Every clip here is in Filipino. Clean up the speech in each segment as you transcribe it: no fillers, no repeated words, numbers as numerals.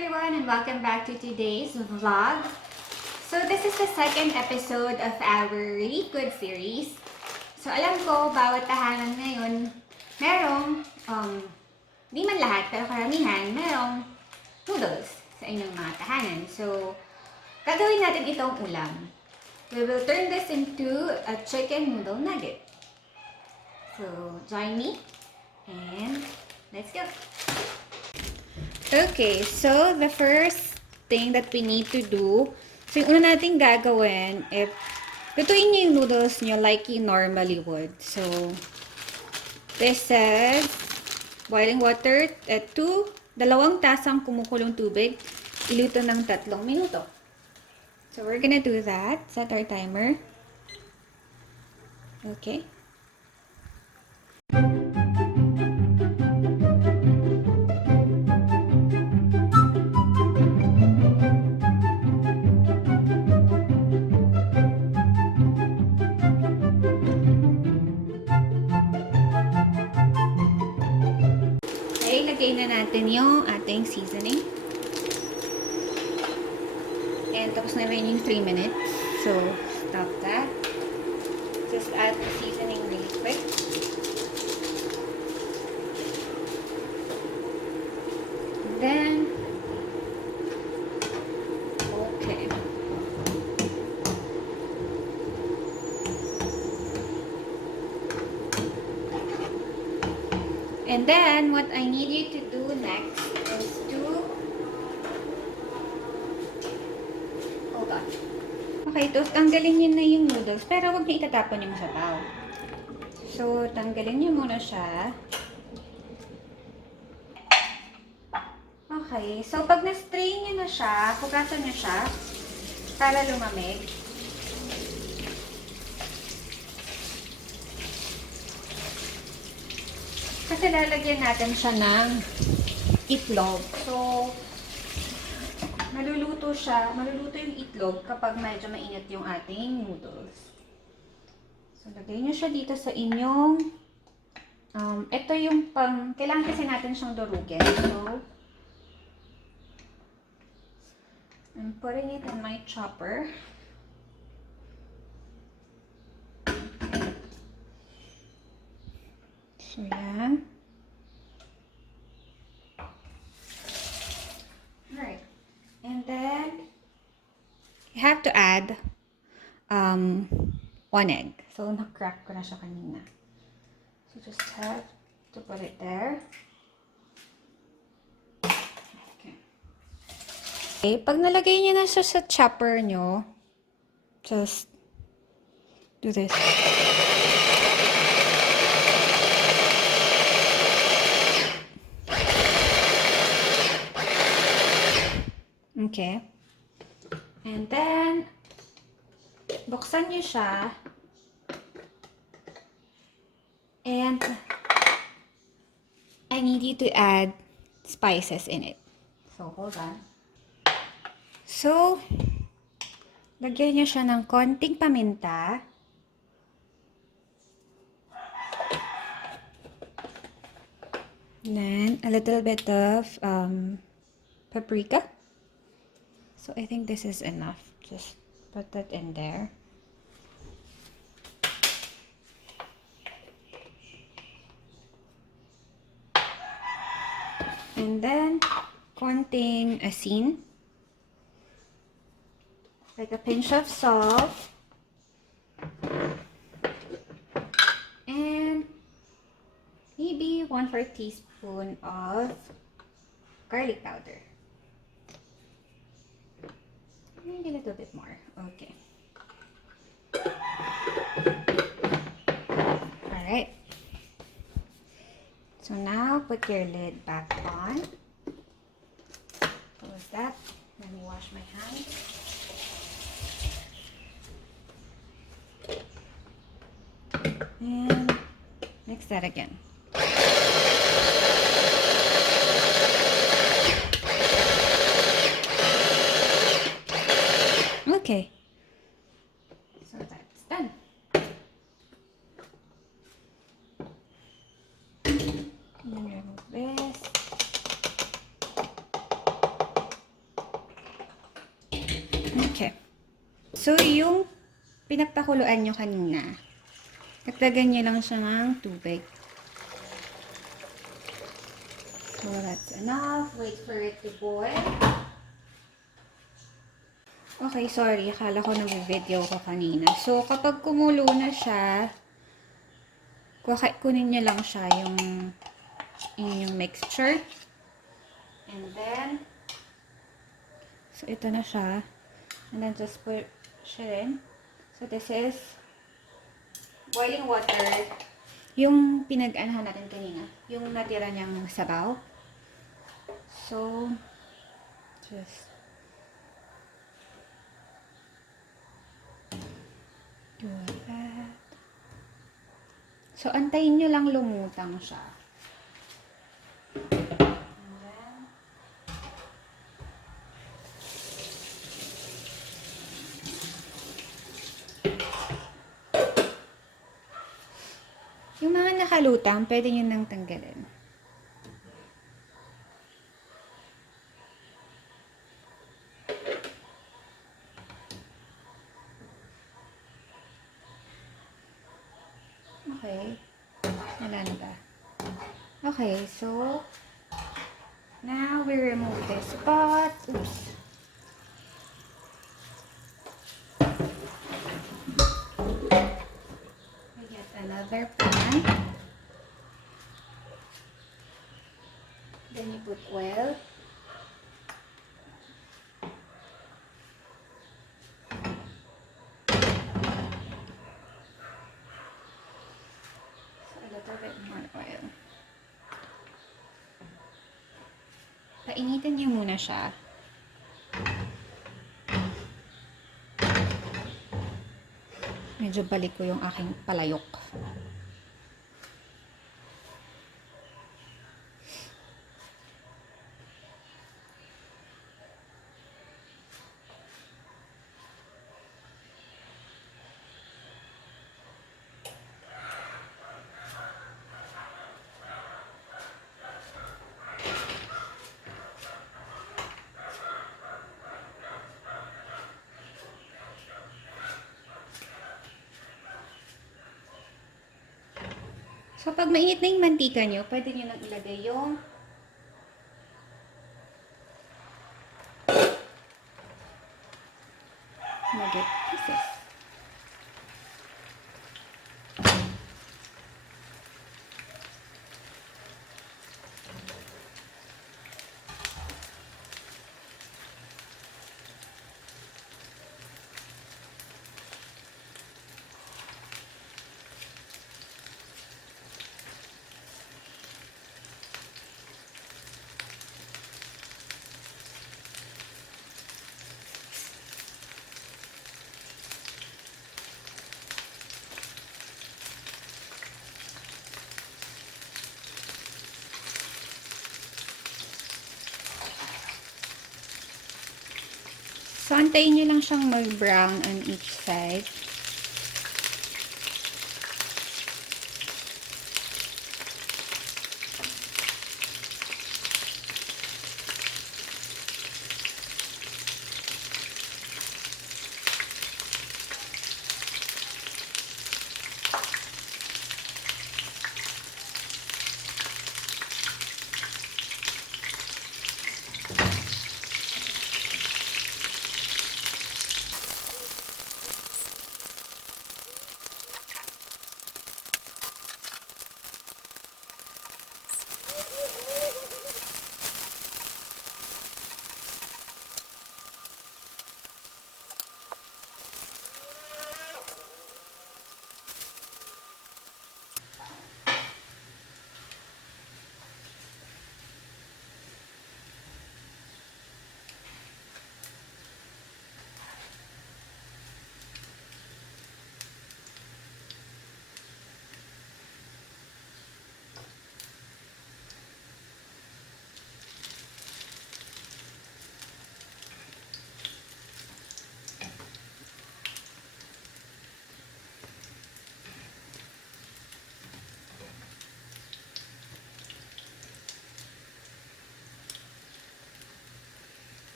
everyone and welcome back to today's vlog. So this is the second episode of our Really Good series. So alam ko, bawat tahanan ngayon, merong, di man lahat, pero karamihan, merong noodles sa inyong mga tahanan. So, gagawin natin itong ulam. We will turn this into a chicken noodle nugget. So, join me and let's go! Okay, so the first thing that we need to do, so yung una natin gagawin, lutuin niyo yung noodles niyo like you normally would. So, this is boiling water at 2 tasang kumukulong tubig, iluto ng 3 minuto. So, we're gonna do that. Set our timer. Okay. Ilagay na natin yung ating seasoning. And tapos na rin yung 3 minutes. So, stop that. Just add the seasoning really quick. And then, okay. And then, what I need you to do next is to, hold on. Okay, to tanggalin niyo na yung noodles, pero huwag niyo itatapon yung sabaw. So, tanggalin niyo muna siya. Okay, so pag na-strain niyo na siya, hugasan niyo siya para lumamig. Kasi lalagyan natin siya ng itlog. So, maluluto yung itlog kapag medyo mainit yung ating noodles. So, lagay nyo siya dito sa inyong, ito yung kailangan kasi natin siyang durugin. So, I'm putting it in my chopper. So, yan. Alright. And then, you have to add 1 egg. So, na-crack ko na siya kanina. So, just have to put it there. Okay. Pag nalagay niyo na siya sa chopper nyo, just do this. Okay. And then, buksan niyo siya. And, I need you to add spices in it. So, hold on. So, lagyan niyo siya ng konting paminta. And then, a little bit of paprika. So, I think this is enough. Just put that in there. And then, konting asin. Like a pinch of salt. And maybe 1/4 teaspoon of garlic powder. Maybe a little bit more. Okay. Alright. So now, put your lid back on. Close that. Let me wash my hands. And mix that again. Okay. So that's done. And then remove this. Okay. So, yung pinagpakuluan nyo kanina, naglagan nyo lang siya ng tubig. So, that's enough. Wait for it to boil. Okay, sorry. Akala ko nag-video ko kanina. So, kapag kumulo na siya, kunin nyo lang siya yung mixture. And then, so ito na siya. And then, just put siya in. So, this is boiling water. Yung pinag-anahan natin kanina. Yung natira niyang sabaw. So, just do that. So, antayin nyo lang lumutang siya. And then, yung mga nakalutang, pwede nyo nang tanggalin. Okay. Wala na ba? Okay, so, now we remove this pot. Oops. We get another pan. Then you put oil. So, a little bit more oil. Painitin niyo muna siya. Medyo balik ko yung aking palayok. So, pag mainit na yung mantika nyo, pwede nyo nang ilagay yung nugget pieces. So, antayin nyo lang siyang mag-brown on each side.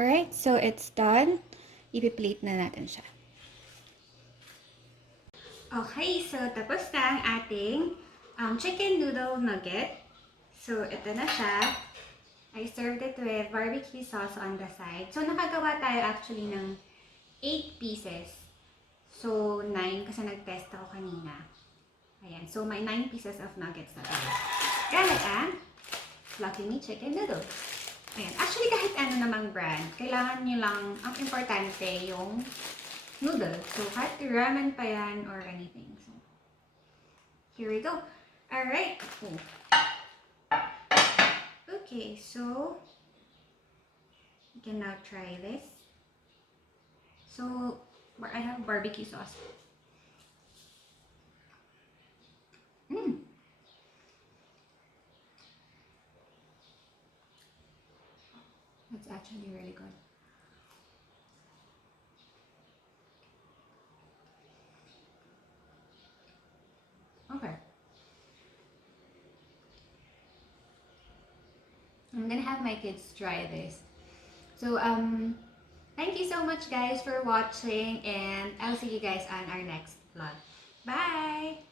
Alright, so it's done. Ipi-plate na natin siya. Okay, so tapos na ang ating chicken noodle nugget. So, ito na siya. I served it with barbecue sauce on the side. So, nakagawa tayo actually ng 8 pieces. So, 9 kasi nag-test ako kanina. Ayan, so may 9 pieces of nuggets na tayo. Gamit ang Lucky Me chicken noodle. Ayan, actually kahit ano namang brand, kailangan nyo lang, ang importante yung noodle. So, kahit ramen pa yan or anything. So, here we go. Alright. Okay, so, you can now try this. So, I have barbecue sauce. That's actually really good. Okay. I'm gonna have my kids try this. So, thank you so much guys for watching, and I'll see you guys on our next vlog. Bye!